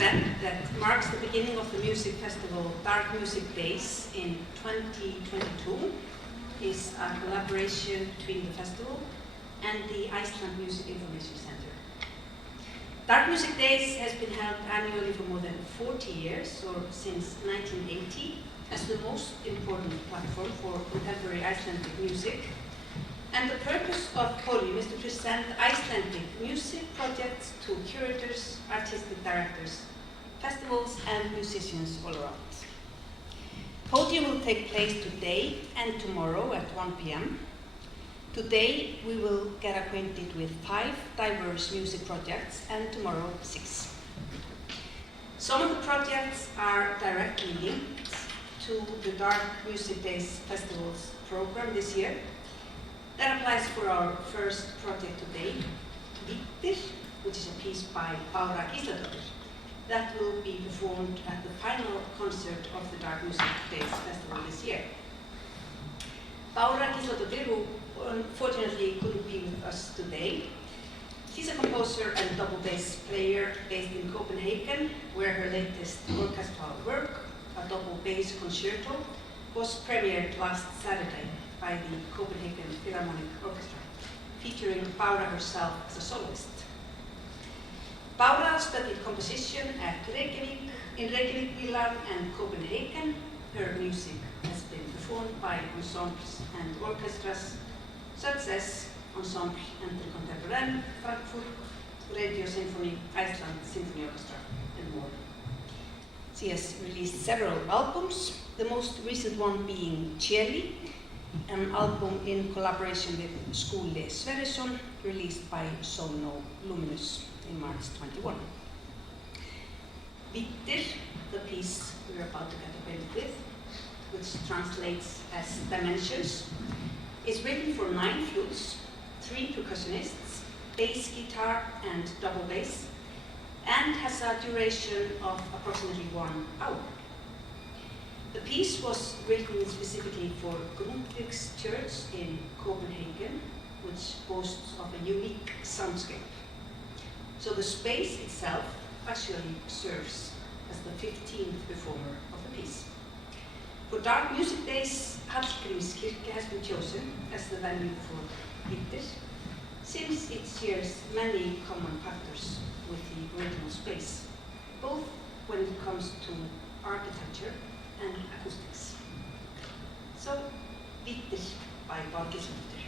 event that marks the beginning of the music festival Dark Music Days in 2022 is a collaboration between the festival and the Iceland Music Information Centre. Dark Music Days has been held annually for more than 40 years, or since 1980, as the most important platform for contemporary Icelandic music. And the purpose of PODIUM is to present Icelandic music projects to curators, artistic directors, festivals, and musicians all around. PODIUM will take place today and tomorrow at 1 p.m. Today we will get acquainted with 5 diverse music projects, and tomorrow 6. Some of the projects are directly linked to the Dark Music Days Festival's program this year. That applies for our first project today, Víddir, which is a piece by Bára Gísladóttir that will be performed at the final concert of the Dark Music Days Festival this year. Bára Gísladóttir, who unfortunately couldn't be with us today, she's a composer and double bass player based in Copenhagen, where her latest orchestral work, a double bass concerto, was premiered last Saturday by the Copenhagen Philharmonic Orchestra, featuring Bára herself as a soloist. Bára studied composition at Reykjavík, Milan, and Copenhagen. Her music has been performed by ensembles and orchestras such as Ensemble Intercontemporain, Frankfurt, Radio Symphony, Iceland Symphony Orchestra, and more. She has released several albums, the most recent one being Cherry, an album in collaboration with Skúli Sverrisson, released by Sono Luminous in March 21. Víddir, the piece we're about to get acquainted with, which translates as Dimensions, is written for 9 flutes, 3 percussionists, bass guitar and double bass, and has a duration of approximately 1 hour. The piece was written specifically for Grundtvig's Church in Copenhagen, which boasts of a unique soundscape. So the space itself actually serves as the 15th performer of the piece. For Dark Music Days, Hallgrímskirkja has been chosen as the venue for Víddir, since it shares many common factors with the original space, both when it comes to architecture and acoustics. So, Víddir by Bára Gísladóttir.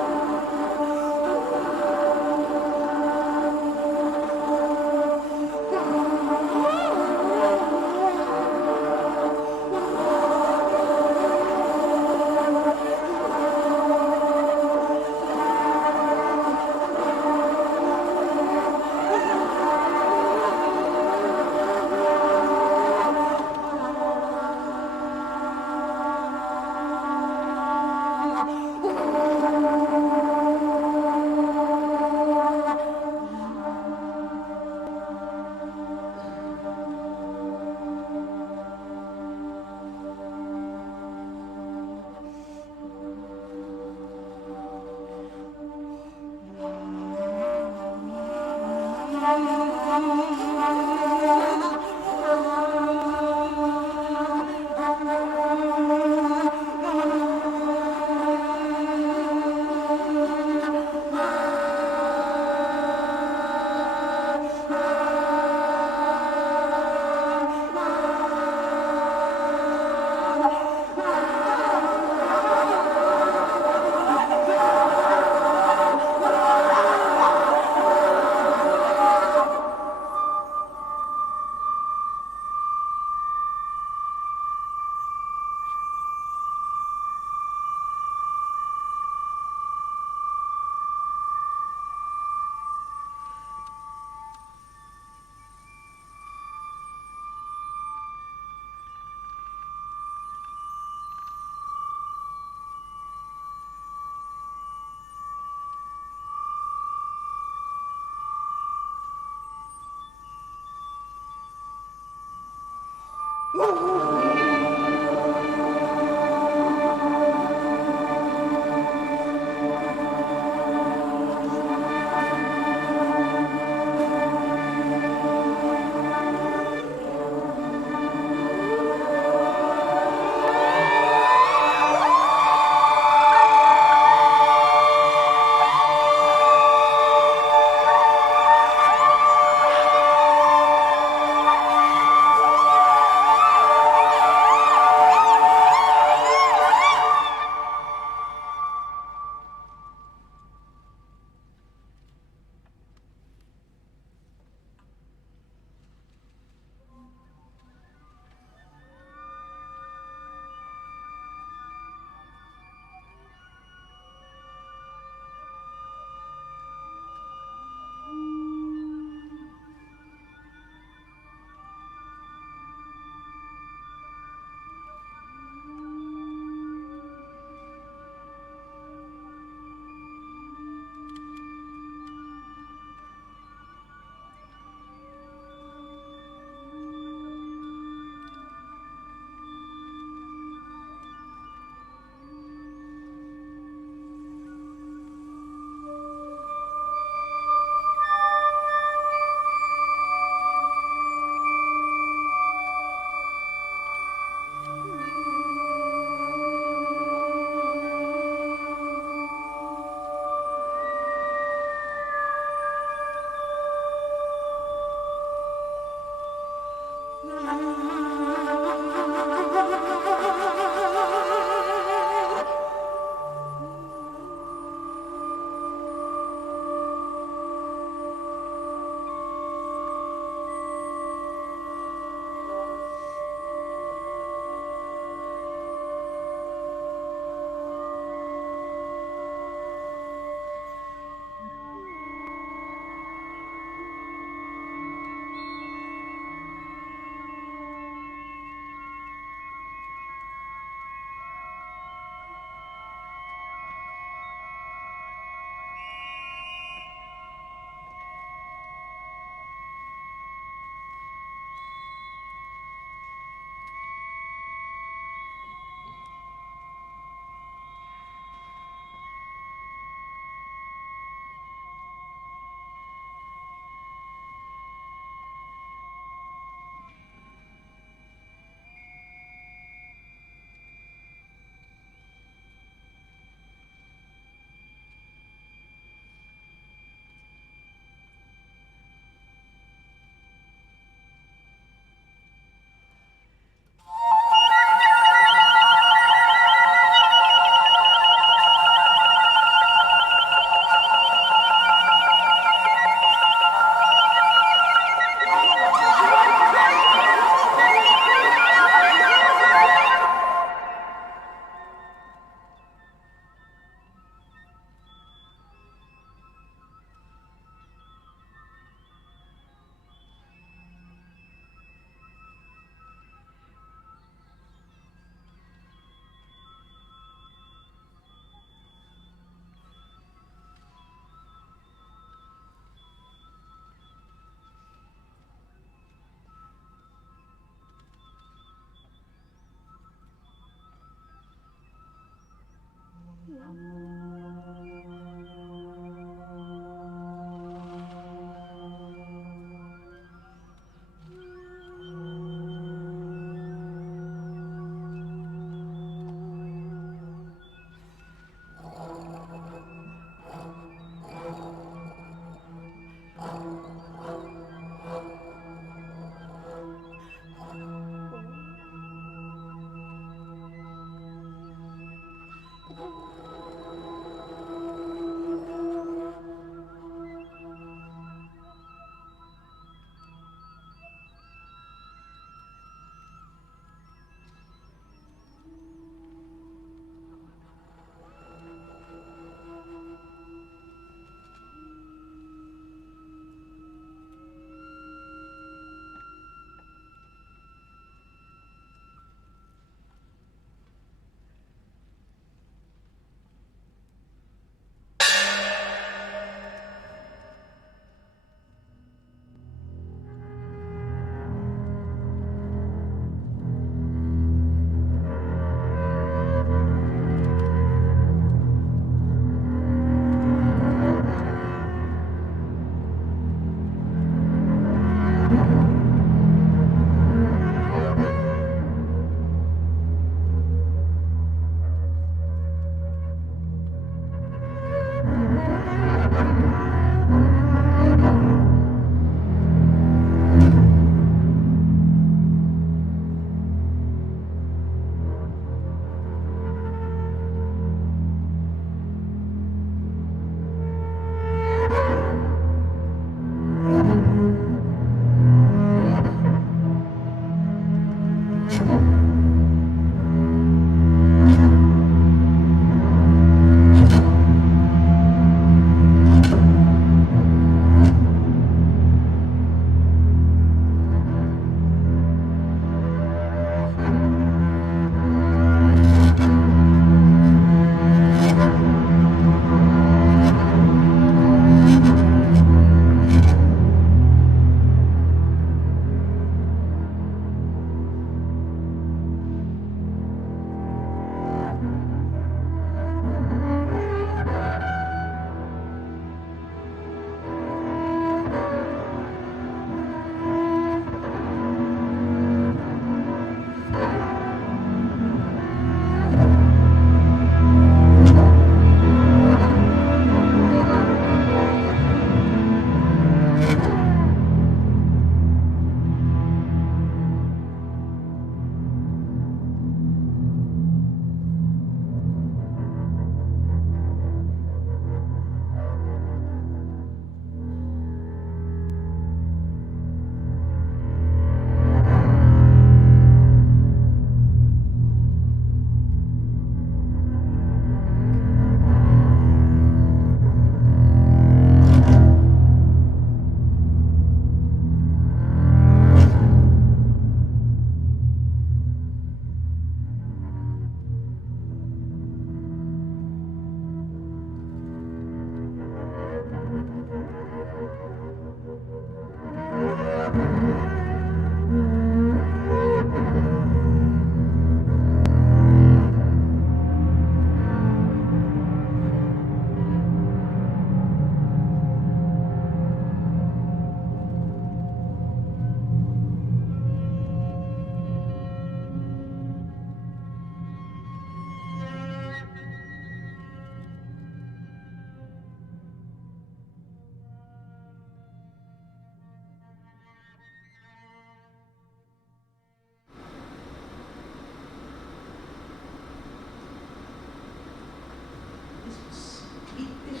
Víddir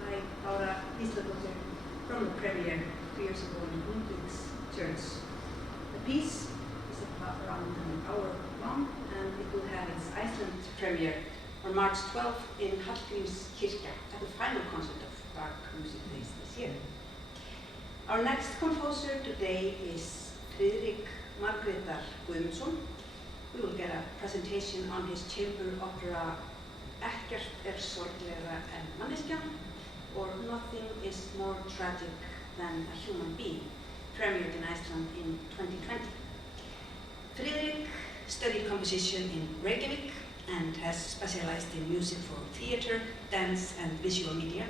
by Bára Gísladóttir from the premiere 2 years ago in Ludwig's Church. The piece is around an hour long and it will have its Iceland premiere on March 12th in Hallgrímskirkja at the final concert of Dark Music Days this year. Our next composer today is Friðrik Margrétar Guðmundsson. We will get a presentation on his chamber opera Ekkert sorglegra en manneskjan, or Nothing is more tragic than a human being, premiered in Iceland in 2020. Friðrik studied composition in Reykjavík and has specialized in music for theater, dance and visual media,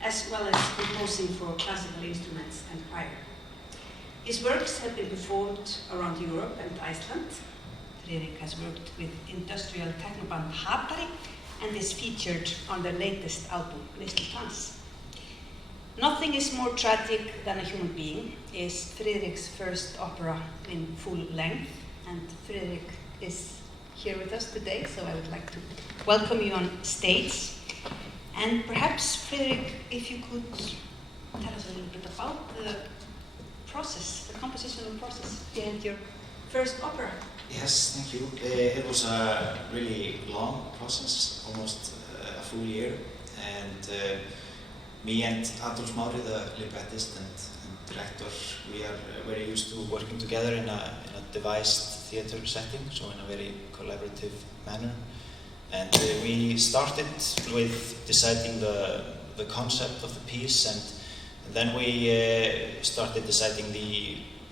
as well as composing for classical instruments and choir. His works have been performed around Europe and Iceland. Friðrik has worked with industrial techno band Hatari and is featured on their latest album, Gísladóttir. Nothing is more tragic than a human being is Friðrik's first opera in full length, and Friðrik is here with us today, so I would like to welcome you on stage. And perhaps, Friðrik, if you could tell us a little bit about the process, the compositional process behind your first opera. Yes, thank you. It was a really long process, almost a full year, and me and Adolf Mári, the librettist and director, we are very used to working together in a devised theatre setting, so in a very collaborative manner. And we started with deciding the concept of the piece, and then we started deciding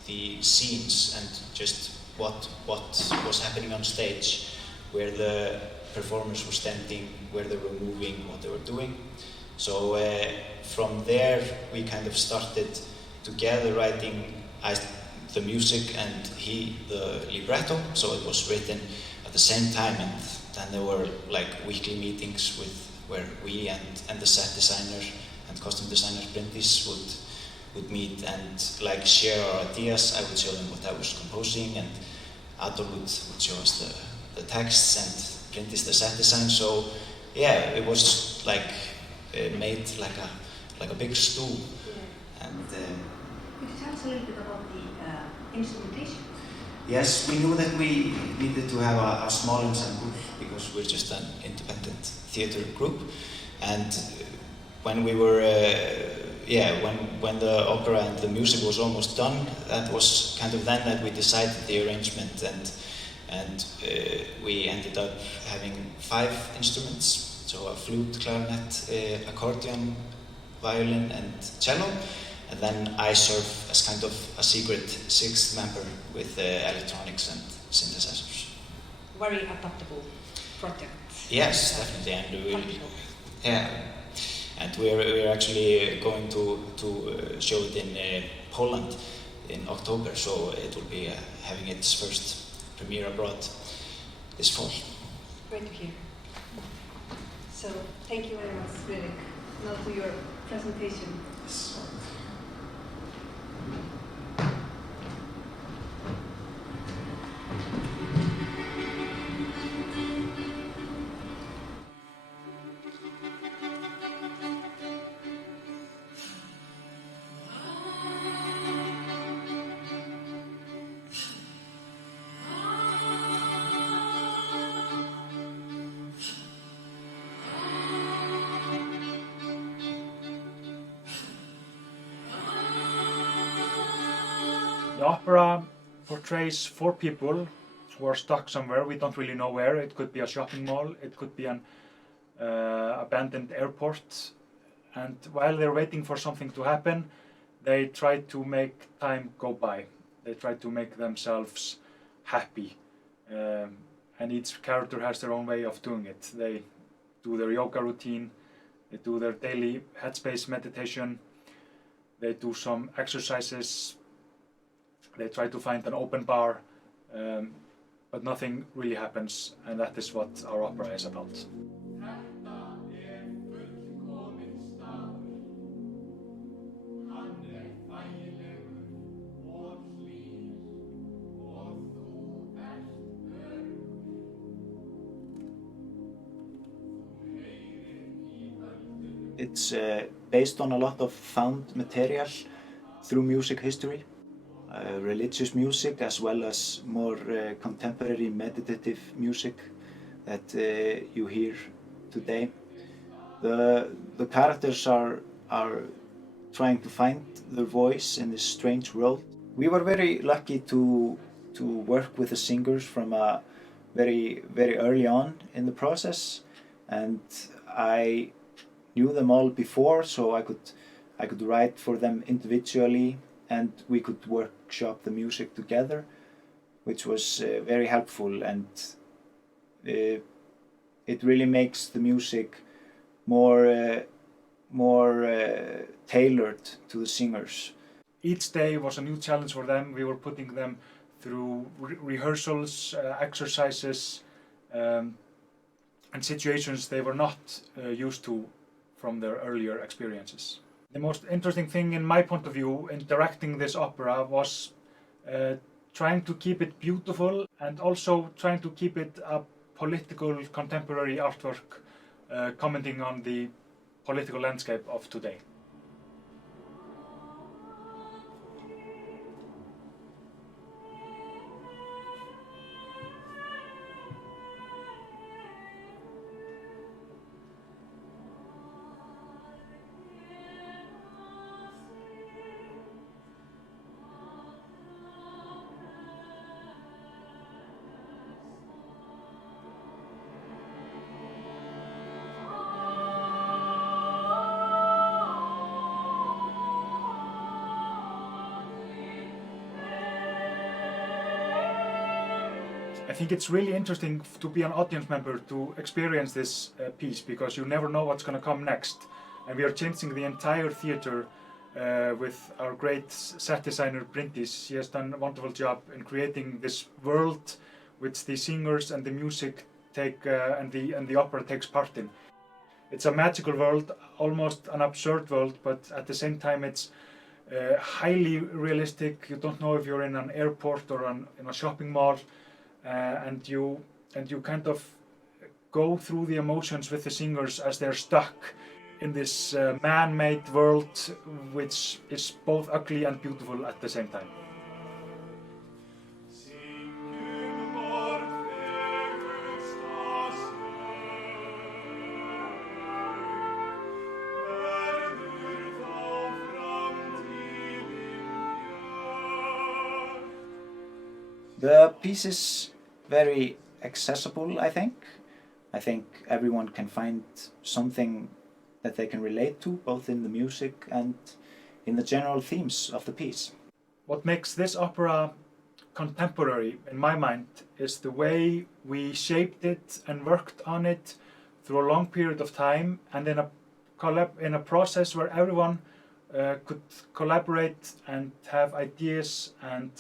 the scenes and just what was happening on stage, where the performers were standing, where they were moving, what they were doing. So from there we kind of started together writing the music and he the libretto, so it was written at the same time, and then there were like weekly meetings where we and the set designer and costume designer Bryndís would meet and like share our ideas. I would show them what I was composing, and Adol would show us the texts, and Bryndís the set design. So yeah, it was like made like a big stew. Yeah. And could you tell us a little bit about the instrumentation? Yes, we knew that we needed to have a small ensemble because we're just an independent theatre group, and when we were when the opera and the music was almost done, that was kind of then that we decided the arrangement, and we ended up having 5 instruments, so a flute, clarinet, accordion, violin and cello, and then I serve as kind of a secret 6th member with electronics and synthesizers. Very adaptable project. Yes, definitely, and and we're actually going to show it in Poland in October, so it will be having its first premiere abroad this fall. Great to hear. So thank you very much, Friðrik. Now to your presentation. Yes. The opera portrays 4 people who are stuck somewhere. We don't really know where. It could be a shopping mall, it could be an abandoned airport, and while they're waiting for something to happen, they try to make time go by. They try to make themselves happy. And each character has their own way of doing it. They do their yoga routine, they do their daily headspace meditation, they do some exercises, they try to find an open bar, but nothing really happens, and that is what our opera is about. It's based on a lot of found material through music history, religious music as well as more contemporary meditative music that you hear today. The characters are trying to find their voice in this strange world. We were very lucky to work with the singers from very early on in the process, and I knew them all before, so I could write for them individually, and we could workshop the music together, which was very helpful, and it really makes the music more tailored to the singers. Each day was a new challenge for them. We were putting them through rehearsals, exercises, and situations they were not used to from their earlier experiences. The most interesting thing in my point of view in directing this opera was trying to keep it beautiful and also trying to keep it a political contemporary artwork commenting on the political landscape of today. I think it's really interesting to be an audience member to experience this piece, because you never know what's going to come next. And we are changing the entire theatre with our great set designer Bryndís. She has done a wonderful job in creating this world which the singers and the music take and the opera takes part in. It's a magical world, almost an absurd world, but at the same time it's highly realistic. You don't know if you're in an airport or in a shopping mall. And you kind of go through the emotions with the singers as they're stuck in this man-made world, which is both ugly and beautiful at the same time. The piece is very accessible, I think. I think everyone can find something that they can relate to, both in the music and in the general themes of the piece. What makes this opera contemporary, in my mind, is the way we shaped it and worked on it through a long period of time, and in a process where everyone could collaborate and have ideas and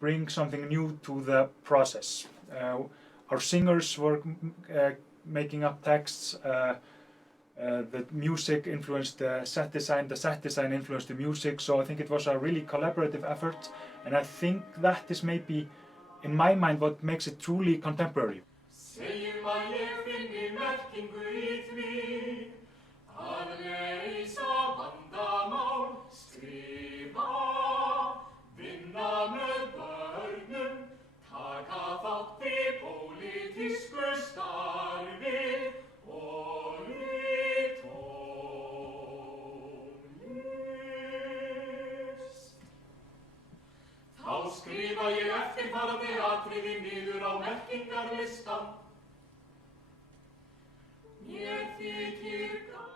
bring something new to the process. Our singers were making up texts, the music influenced the set design influenced the music, so I think it was a really collaborative effort, and I think that is maybe, in my mind, what makes it truly contemporary.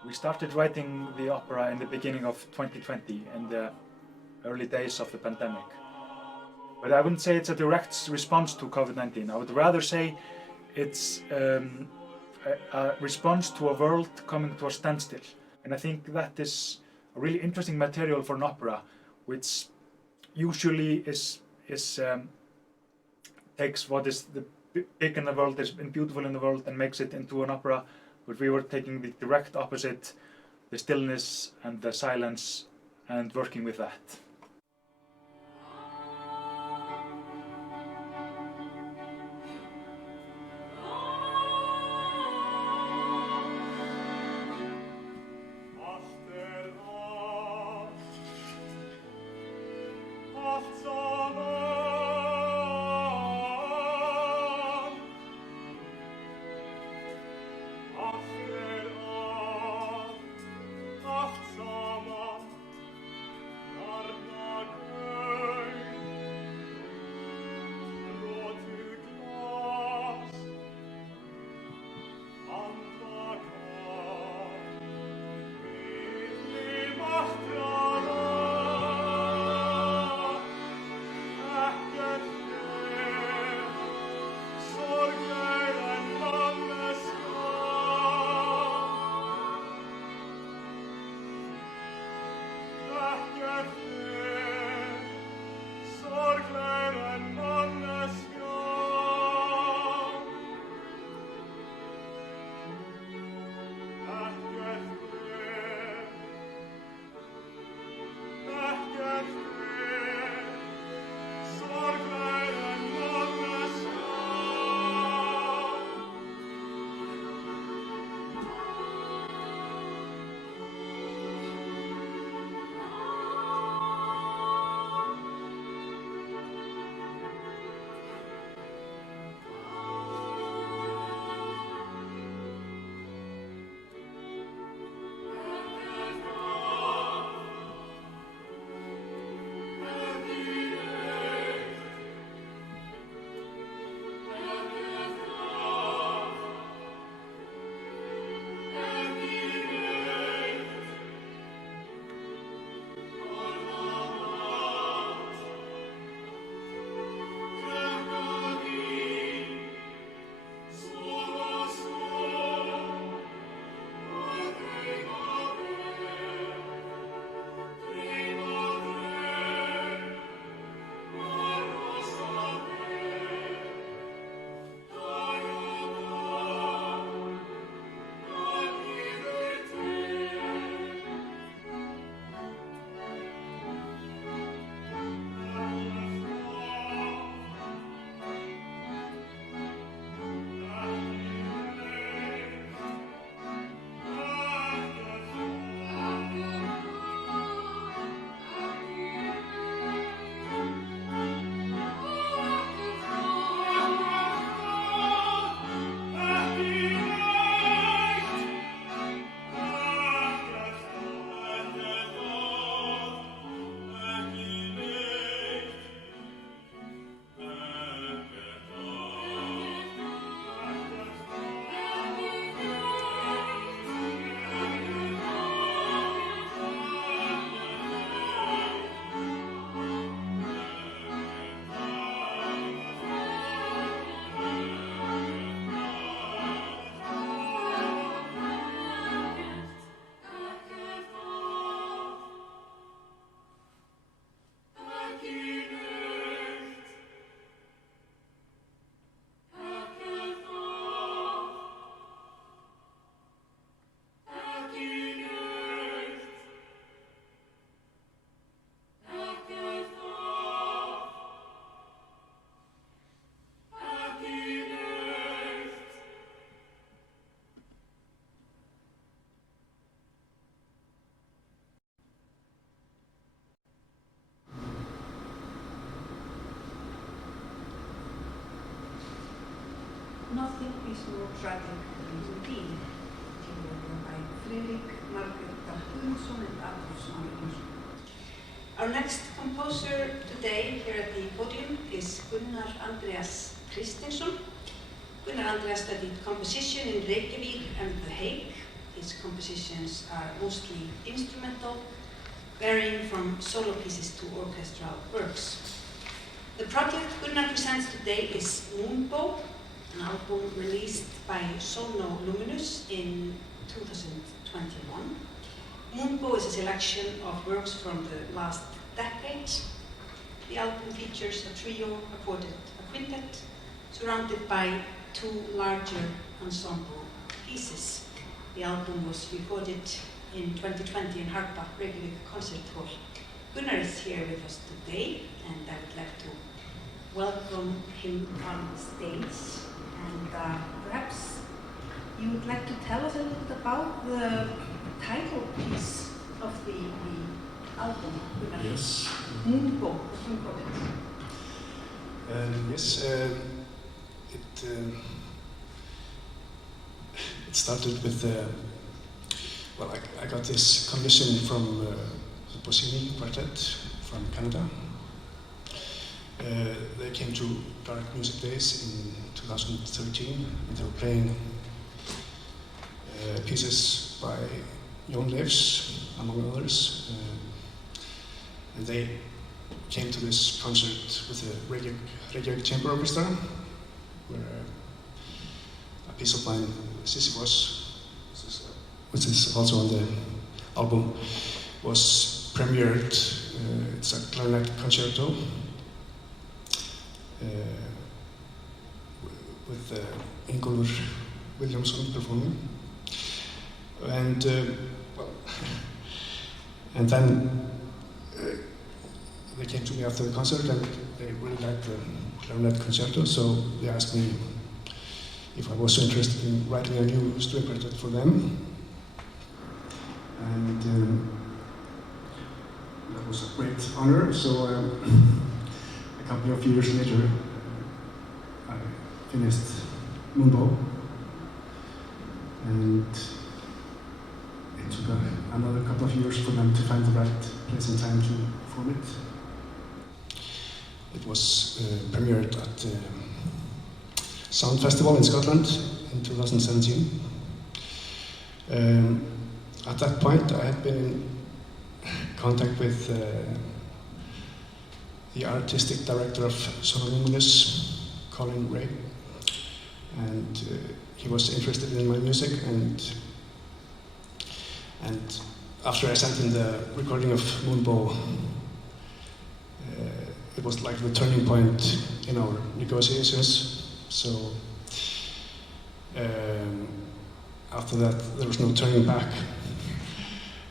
We started writing the opera in the beginning of 2020, and early days of the pandemic. But I wouldn't say it's a direct response to COVID-19. I would rather say it's a response to a world coming to a standstill. And I think that is a really interesting material for an opera, which usually takes what is the big in the world and beautiful in the world and makes it into an opera. But we were taking the direct opposite, the stillness and the silence, and working with that. Nothing is more tragic than routine. By Friðrik, Margreta Guðmundsson and Adolf Smárason. Our next composer today here at the podium is Gunnar Andreas Kristinsson. Gunnar Andreas studied composition in Reykjavík and The Hague. His compositions are mostly instrumental, varying from solo pieces to orchestral works. The project Gunnar presents today is Moonbow, an album released by Sono Luminous in 2021. Moonbow is a selection of works from the last decade. The album features a trio, a quartet, a quintet, surrounded by two larger ensemble pieces. The album was recorded in 2020 in Harpa, Reykjavík Concert Hall. Gunnar is here with us today, and I would like to welcome him on stage. And perhaps you would like to tell us a little bit about the title piece of the album, Gunnar. Yes. Moonbow, the project. Yes, it started with, well, I got this commission from the Puccini Quartet from Canada. They came to Nordic Music Days in 2013, and they were playing pieces by Jón Leifs, among others. And they came to this concert with the Reykjavík Chamber Orchestra, where a piece of mine, Sisyphos, which is also on the album, was premiered. It's a clarinet concerto with Ingólfur Williamson performing. And well, and then they came to me after the concert and they really liked the clarinet concerto, so they asked me if I was interested in writing a new string quartet for them. And that was a great honor, so a couple of years later I finished Moonbow, and it took another couple of years for them to find the right place and time to perform it. It was premiered at the Sound Festival in Scotland in 2017. At that point, I had been in contact with the artistic director of Sono Luminous, Colin Ray, and he was interested in my music, and after I sent him the recording of Moonbow, it was like the turning point in our negotiations. So after that, there was no turning back.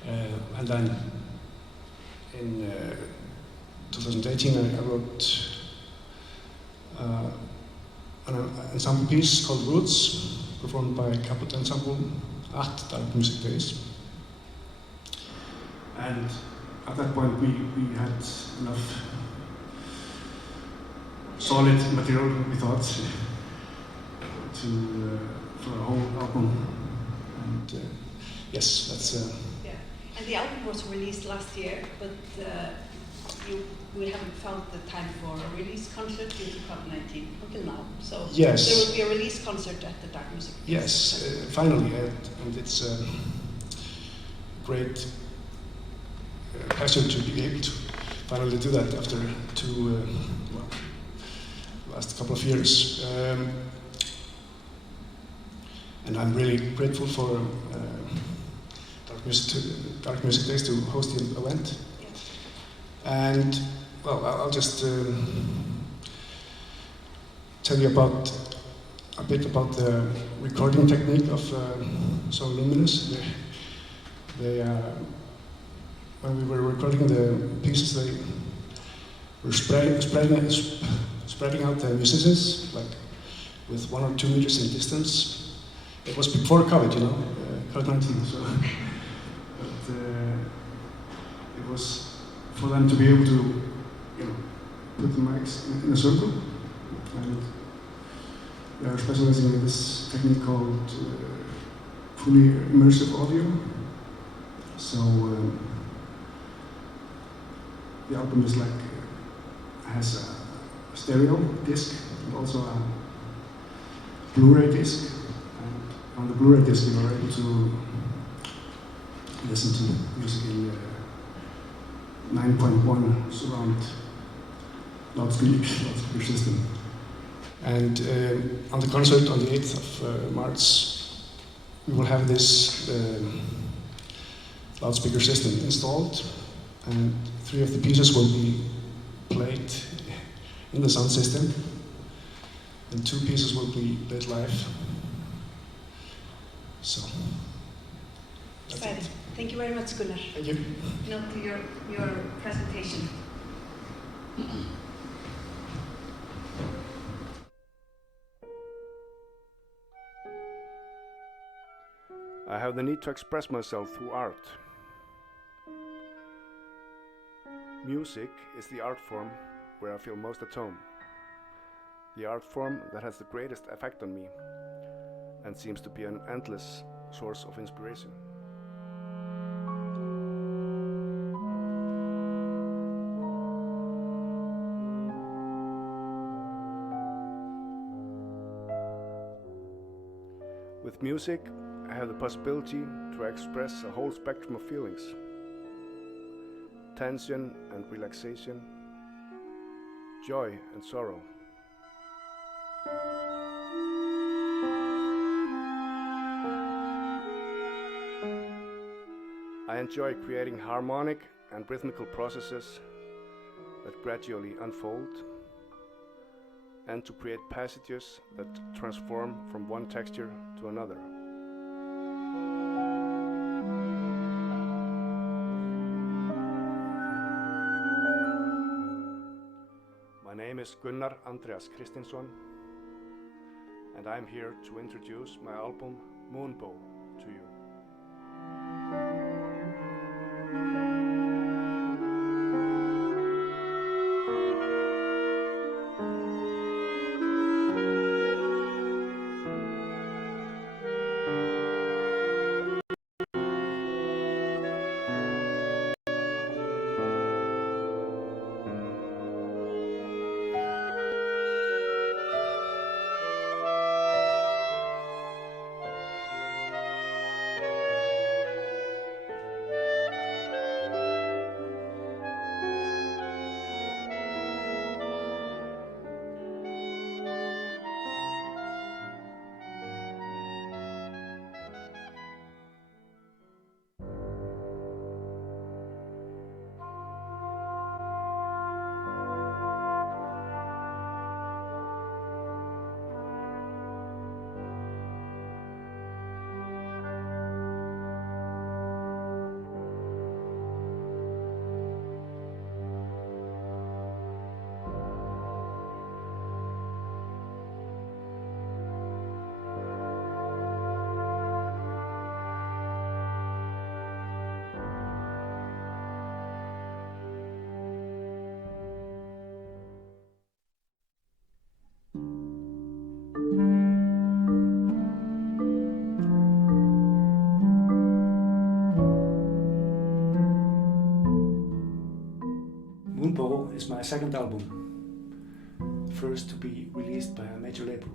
And then in 2018, I wrote an ensemble piece called Roots, performed by Caput Ensemble at Nordic Music Days. And at that point, we had enough solid material, we thought, for a whole album. And yes, that's. Yeah, and the album was released last year, but we haven't found the time for a release concert due to COVID-19 until now. So yes, there will be a release concert at the Dark Music. Yes, finally, and it's a great pleasure to be able to finally do that after last couple of years. And I'm really grateful for Dark Music Days to host the event. Yeah. And well, I'll just tell you a bit about the recording technique of Sono Luminous. When we were recording the pieces, they were spreading out the musicians, like with 1 or 2 meters in distance. It was before COVID, COVID-19, so but it was for them to be able to, put the mics in a circle, and they are specializing in this technique called fully immersive audio. So the album is has a stereo disc and also a Blu-ray disc. On the Blu-ray disc, you are able to listen to music in 9.1 surround loudspeaker system. And on the concert on the 8th of March, we will have this loudspeaker system installed, and 3 of the pieces will be played in the sound system, and 2 pieces will be played live. So, that's it. Thank you very much, Gunnar. Thank you. Now to your presentation. I have the need to express myself through art. Music is the art form where I feel most at home. The art form that has the greatest effect on me and seems to be an endless source of inspiration. With music, I have the possibility to express a whole spectrum of feelings. Tension and relaxation, joy and sorrow. I enjoy creating harmonic and rhythmical processes that gradually unfold, and to create passages that transform from one texture to another. My name is Gunnar Andreas Kristinsson, and I'm here to introduce my album Moonbow to you. Moonbow is my second album, first to be released by a major label.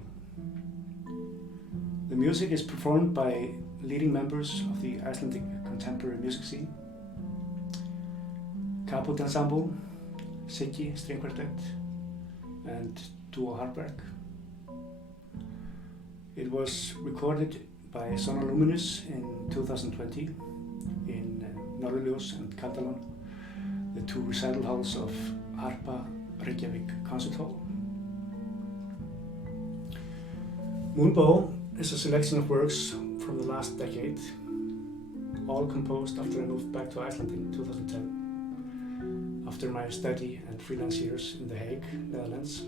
The music is performed by leading members of the Icelandic contemporary music scene: Caput Ensemble, Siggi String Quartet, and Duo Harberg. It was recorded by Sona Luminous in 2020 in Norðurljós and Catalan, the 2 recital halls of Harpa Reykjavík Concert Hall. Moonbow is a selection of works from the last decade, all composed after I moved back to Iceland in 2010, after my study and freelance years in The Hague, Netherlands.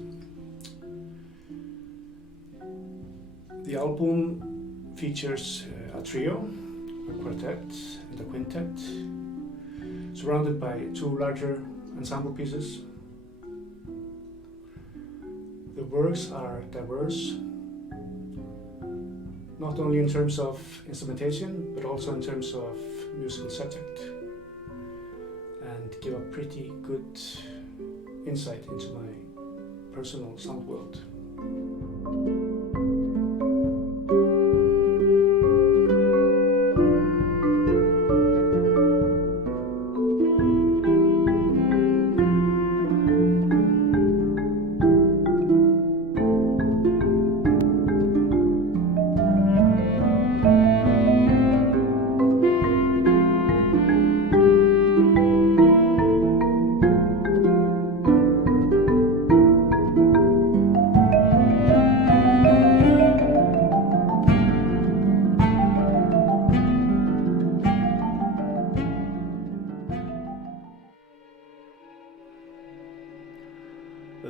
The album features a trio, a quartet and a quintet, surrounded by 2 larger ensemble pieces. The works are diverse, not only in terms of instrumentation, but also in terms of musical subject, and give a pretty good insight into my personal sound world.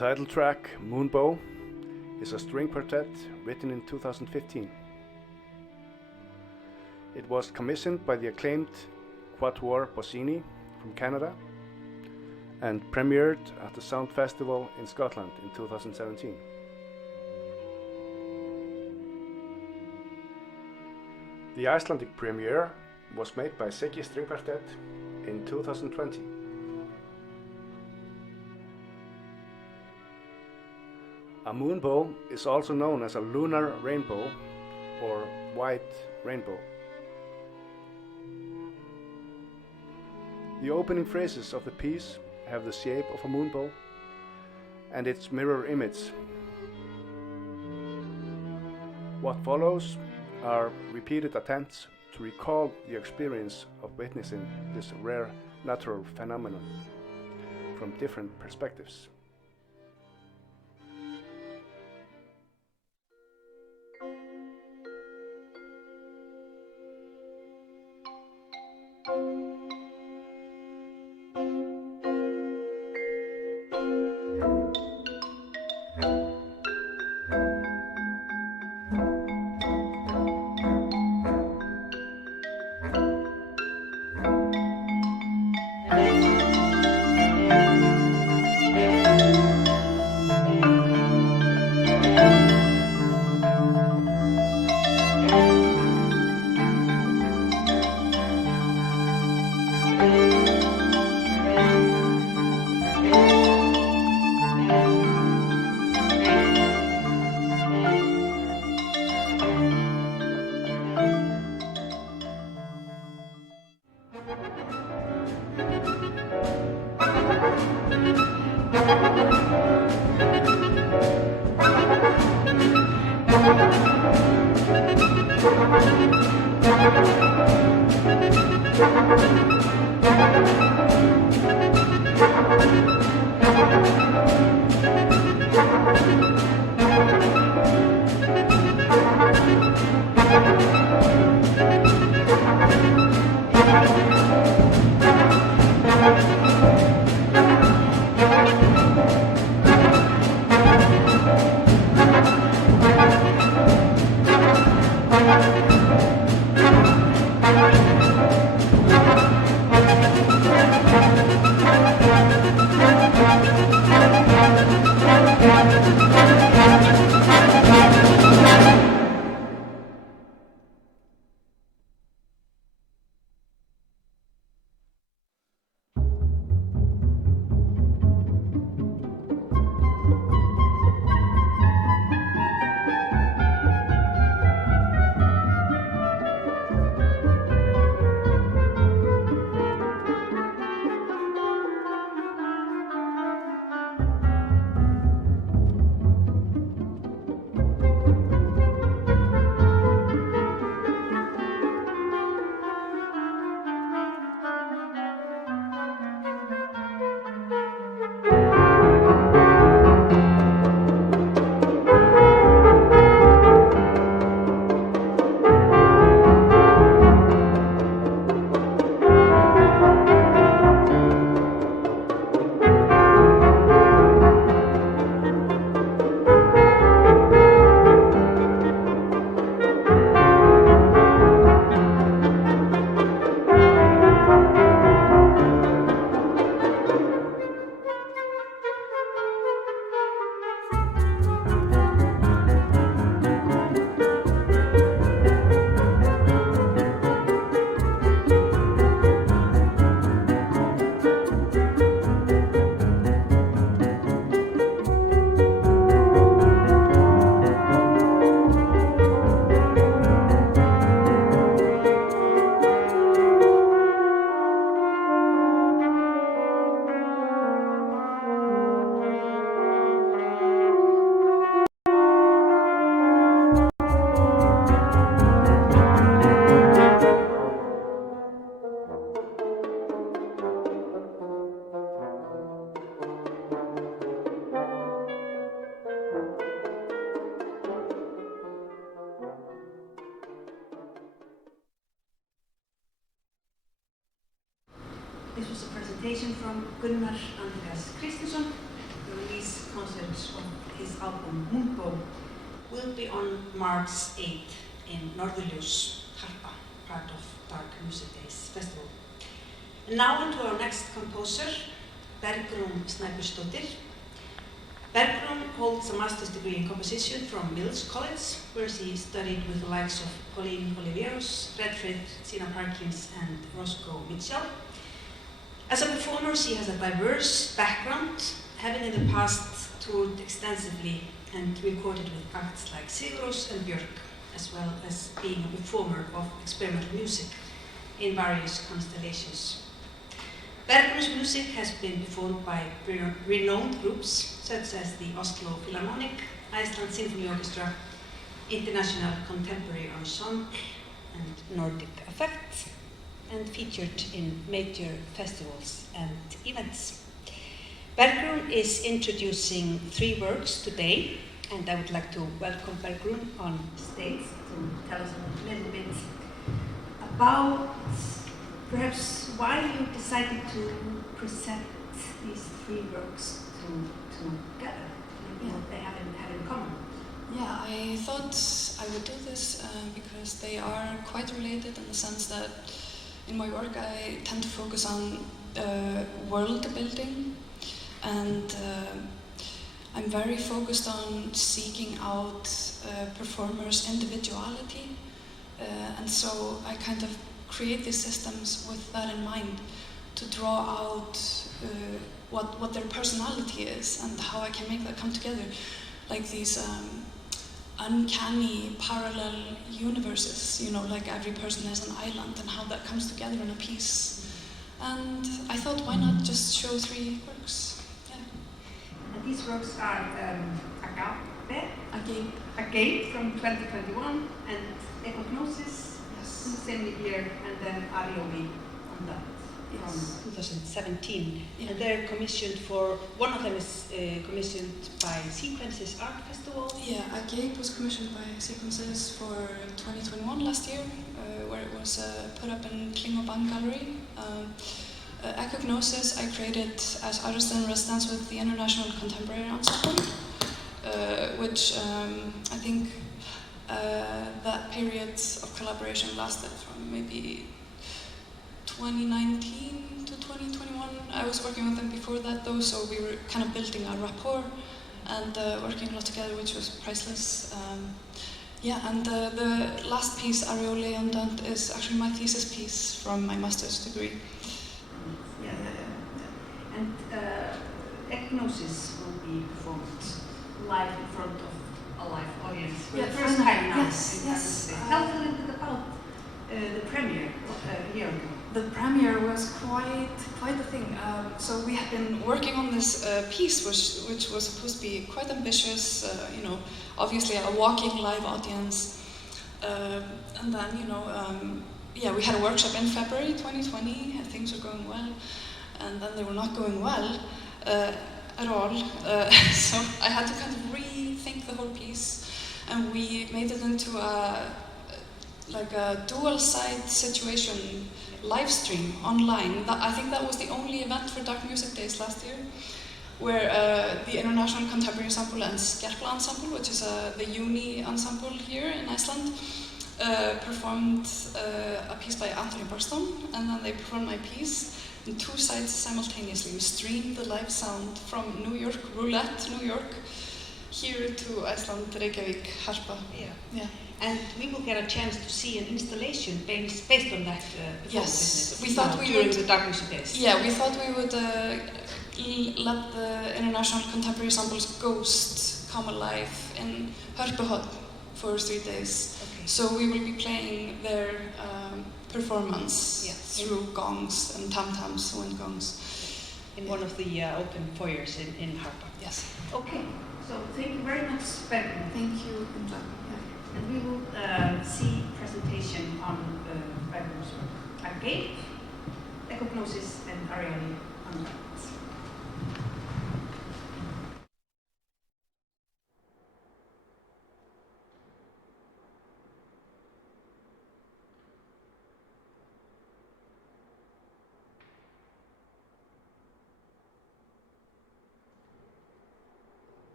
title track, Moonbow, is a string quartet written in 2015. It was commissioned by the acclaimed Quatuor Bossini from Canada and premiered at the Sound Festival in Scotland in 2017. The Icelandic premiere was made by Siggi String Quartet in 2020. A moonbow is also known as a lunar rainbow or white rainbow. The opening phrases of the piece have the shape of a moonbow and its mirror image. What follows are repeated attempts to recall the experience of witnessing this rare natural phenomenon from different perspectives. This was a presentation from Gunnar Andreas Kristinsson, the release concert of his album Moonbow will be on March 8th in Norðurljós, Harpa, part of Dark Music Days Festival. And now on to our next composer, Bergrún Snæbjörnsdóttir. Bergrún holds a master's degree in composition from Mills College, where she studied with the likes of Pauline Oliveros, Redfrid, Sina Parkins, and Roscoe Mitchell. As a performer, she has a diverse background, having in the past toured extensively and recorded with acts like Sigur Rós and Björk, as well as being a performer of experimental music in various constellations. Bergrún's music has been performed by renowned groups such as the Oslo Philharmonic, Iceland Symphony Orchestra, International Contemporary Ensemble, and Nordic Effect, and featured in major festivals and events. Bergrún is introducing 3 works today, and I would like to welcome Bergrún on stage to tell us a little bit about perhaps why you decided to present these 3 works together, what they have in common. Yeah, I thought I would do this because they are quite related in the sense that in my work I tend to focus on world building, and I'm very focused on seeking out performers' individuality, and so I kind of create these systems with that in mind, to draw out what their personality is and how I can make that come together, like these uncanny parallel universes, you know, like every person has an island and how that comes together in a piece. And I thought, why not just show 3 works? Yeah. And these works are Agape from 2021, and Epognosis in the same year, and then Arioli on that from 2017. Yeah. And they're commissioned for, one of them is commissioned by Sequences Art Festival. Yeah, Agape was commissioned by Sequences for 2021 last year, where it was put up in Klingobang Gallery. Ecognosis I created as artist in residence with the International Contemporary Ensemble, which I think that period of collaboration lasted from maybe 2019 to 2021. I was working with them before that though, so we were kind of building a rapport and working a lot together, which was priceless. Yeah, and the last piece, Ariole Undant, is actually my thesis piece from my master's degree. Yeah. And Ecognosis will be performed live in front of a live audience for the first time now. Yes. Tell us a little bit about the premiere a year ago. The premiere was quite a thing. So we had been working on this piece, which was supposed to be quite ambitious. You know, obviously a walking live audience, and then yeah, we had a workshop in February 2020. Things were going well, and then they were not going well at all. So I had to kind of rethink the whole piece, and we made it into a dual-side situation, live stream online. I think that was the only event for Dark Music Days last year, where the International Contemporary Ensemble and Skerpla Ensemble, which is the uni ensemble here in Iceland, performed a piece by Anthony Burstone, and then they performed my piece in 2 sites simultaneously. We streamed the live sound from New York, Roulette, New York, here to Iceland, Reykjavík, Harpa. Yeah. And we will get a chance to see an installation based on that performance. Yes, we thought we during would. The Dark Music Days. Yeah, we thought we would let the International Contemporary Ensemble's Ghost come alive in Hörpuhöll for 3 days. Okay. So we will be playing their performance through gongs and tam-tams, wind gongs. In one of the open foyers in Harpa. Yes. Okay, so thank you very much, Bergrún. Thank you, Indra. And we will see presentation on Bergrún's work. Agape, Ecognosis, and Arioli on that.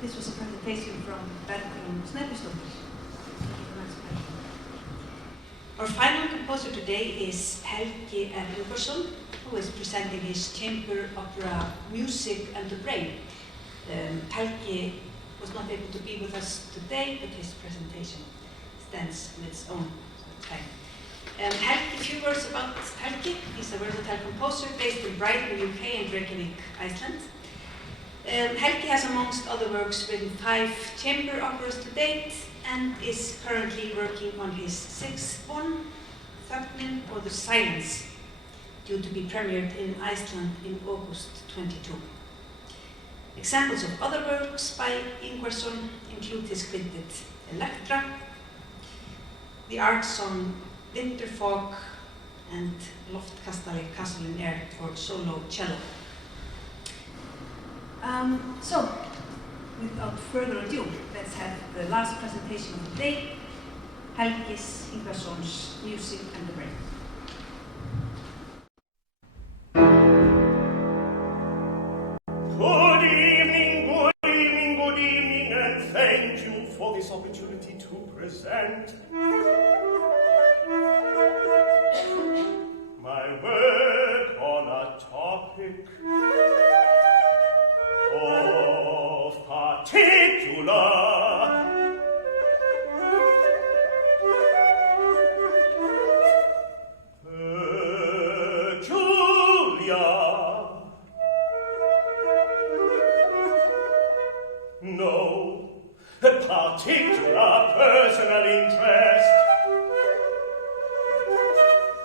This was a presentation from Bára. Our final composer today is Helgi R. Ingvarsson, who is presenting his chamber opera Music and the Brain. Helgi was not able to be with us today, but his presentation stands on its own time. Helgi, a few words about Helgi. He's a versatile composer based in Brighton, UK and Reykjavík, Iceland. Helgi has, amongst other works, written 5 chamber operas to date and is currently working on his 6th one, Thögnin or The Silence, due to be premiered in Iceland in August 22. Examples of other works by Ingvarsson include his quintet Elektra, the art song Vinterfog, and Loftkastali Castle in Air for solo cello. So, without further ado, let's have the last presentation of the day, Helgi Ingvarsson's Music and the Brain. Good evening, and thank you for this opportunity to present my work on a topic of particular peculiar particular personal interest.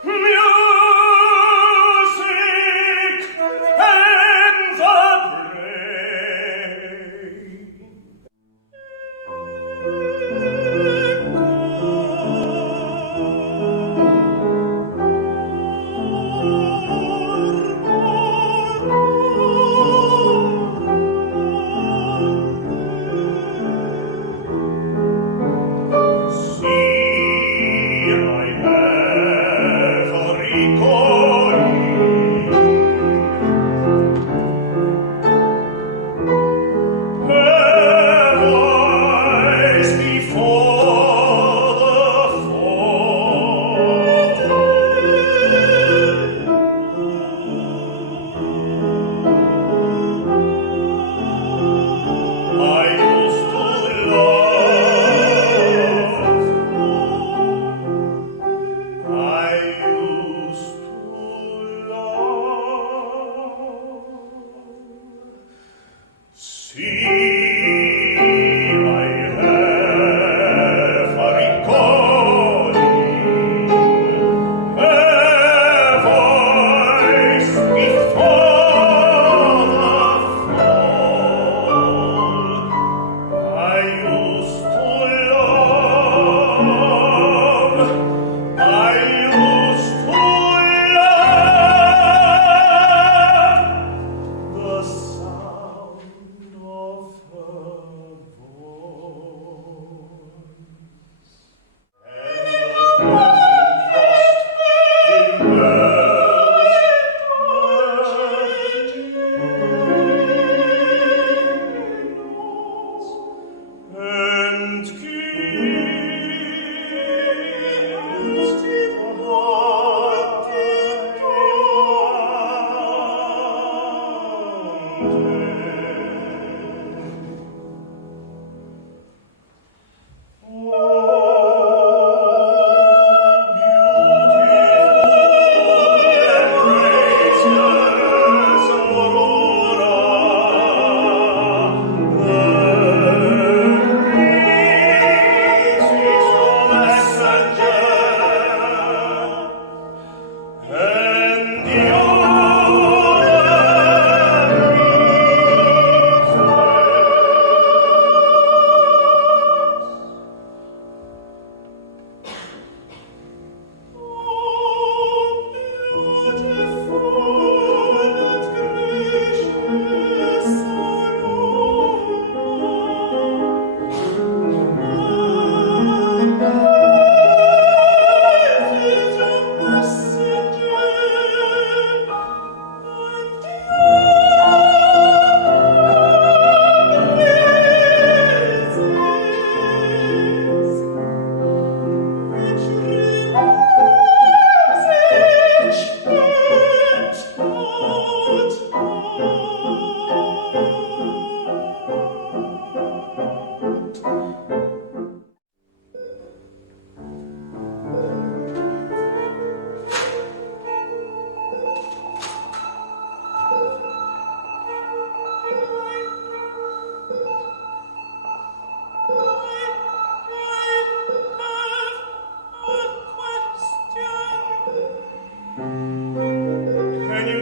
Music and the brain.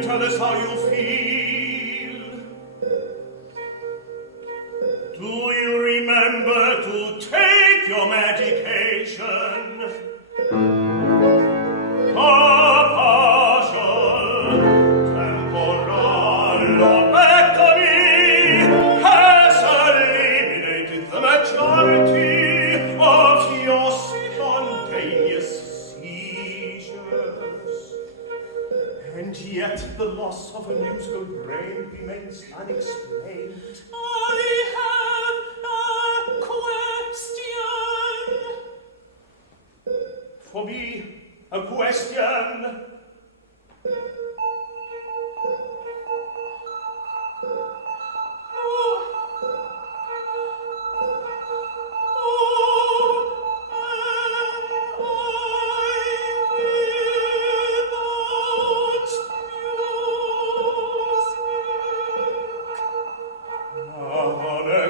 Tell us how you feel. Do you remember to take your medication? Partial temporal lobectomy has eliminated the majority of your spontaneous seizures. And yet the loss of a musical brain remains unexplained. I have a question. For me, a question.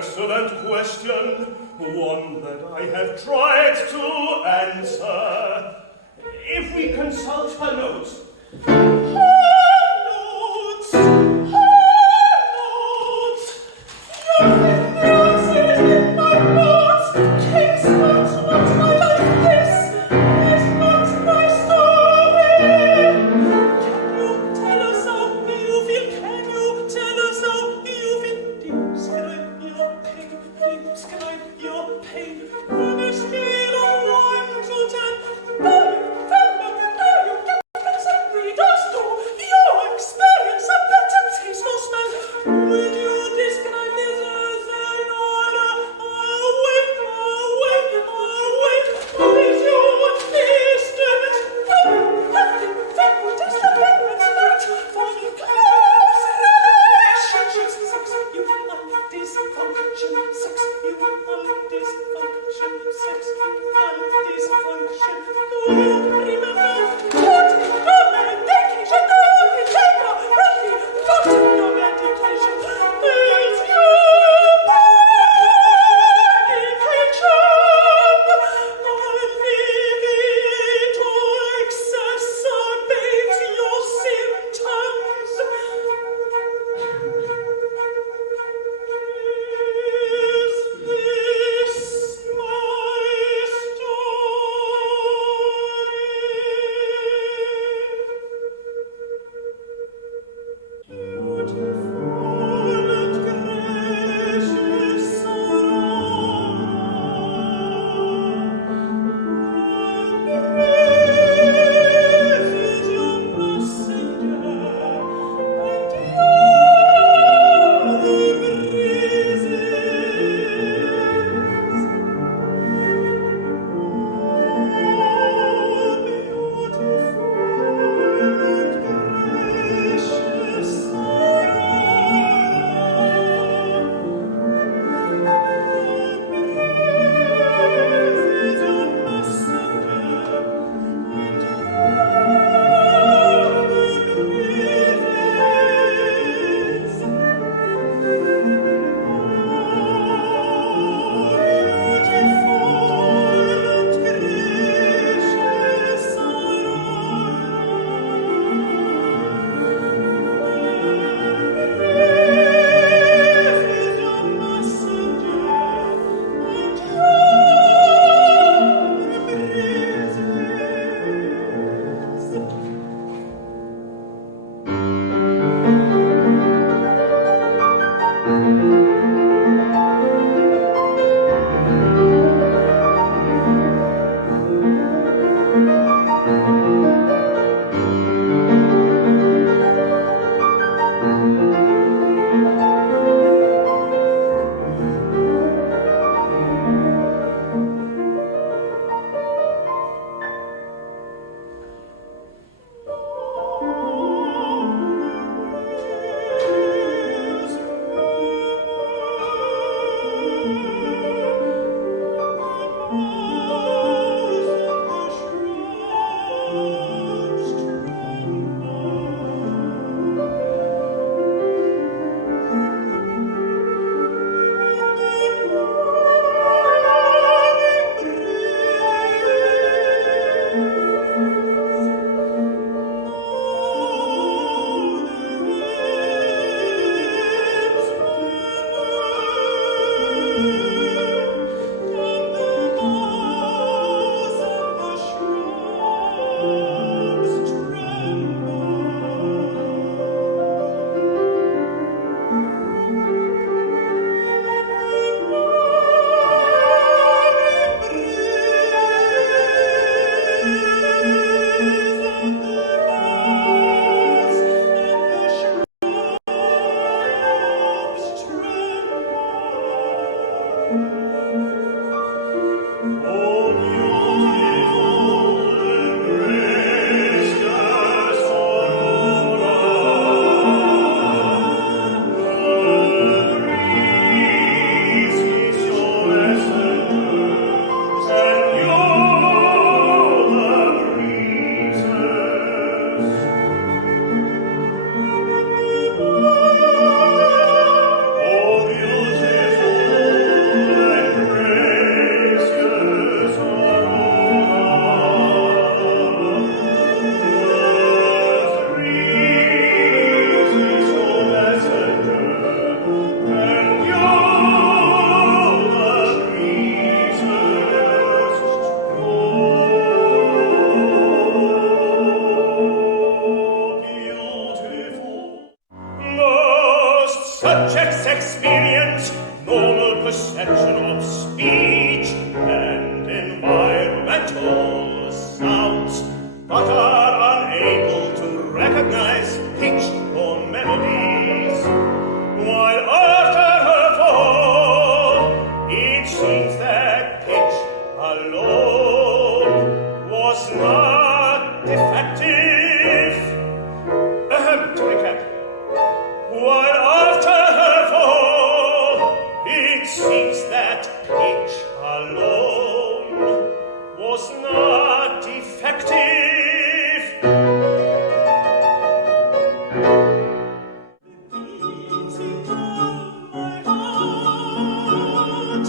Excellent question. one that I have tried to answer. If we consult her notes, subjects experience normal perception of speech and environmental sounds, but are unable to recognize pitch or melodies. While after her fall, it seems that pitch alone was not defective. To recap. While after her fall, it seems that pitch alone was not defective. Beating of my heart,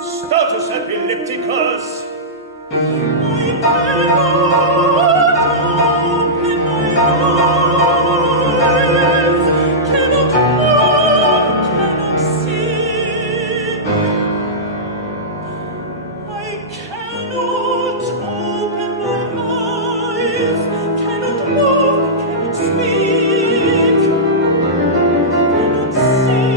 status epilepticus. I cannot open my eyes, cannot walk, cannot sing. I cannot open my eyes, cannot walk, cannot speak, cannot sing.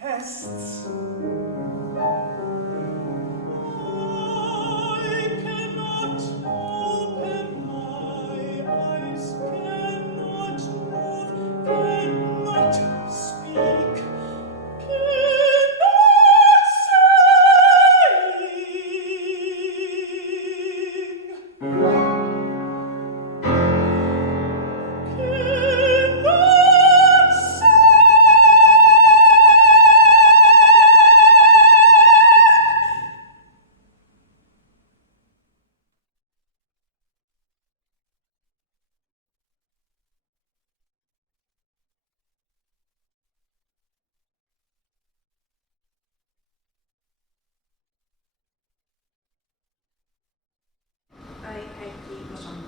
Tests. I cannot open my eyes, cannot move, cannot speak, cannot sing.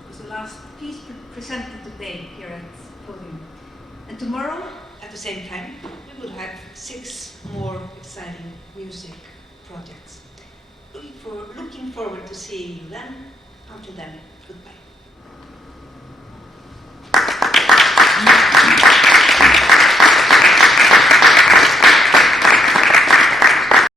Was the last piece presented today here at PODIUM. And tomorrow, at the same time, we will have 6 more exciting music projects. Looking forward to seeing you then. Until then, goodbye.